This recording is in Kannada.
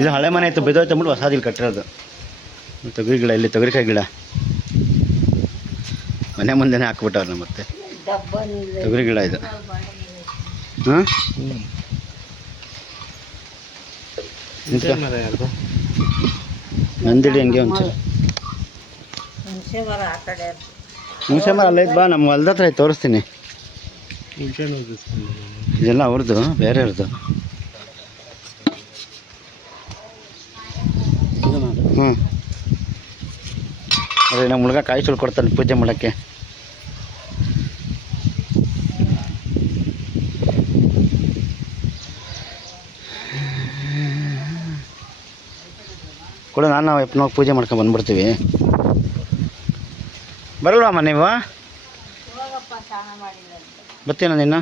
ಇದು ಹಳೆ ಮನೆ ಇತ್ತು, ಬಿದ್ದೋಯ್ತು ಅಂದ್ಬಿಟ್ಟು ಹೊಸದಿಲ್ಲಿ ಕಟ್ಟಿರೋದು. ತೊಗರಿ ಗಿಡ, ಇಲ್ಲಿ ತೊಗರಿಕಾಯಿ ಗಿಡ ಮನೆ ಮುಂದೆನೇ ಹಾಕ್ಬಿಟ್ಟವ್ರೆ. ಮತ್ತೆ ತೊಗರಿ ಗಿಡ ಇದು. ಹಾಂ, ನಂದಿಡಿ ಹಂಗೆ ಒಂಚೂರು ಹುಣಸೆ ಮರ ಅಲ್ಲ ಇದ್ದು ಬಾ, ನಮ್ಮ ಹೊಲ್ದ ಹತ್ರ ಐತೆ, ತೋರಿಸ್ತೀನಿ. ಇದೆಲ್ಲ ಅವ್ರದ್ದು, ಬೇರೆಯವ್ರದ್ದು. ಹ್ಞೂ, ಅದೇ ನಮ್ಮ ಹುಡುಗ ಕಾಯಿ ಸುಲ್ ಕೊಡ್ತಾನೆ ಪೂಜೆ ಮಾಡೋಕ್ಕೆ. ಕೂಡ ನಾವು ಎಪ್ಪನೋಗಿ ಪೂಜೆ ಮಾಡ್ಕೊಂಡು ಬಂದ್ಬಿಡ್ತೀವಿ. ಬರಲ್ವಮ್ಮ ನೀವು? ಬರ್ತೀನ ನಿನ್ನ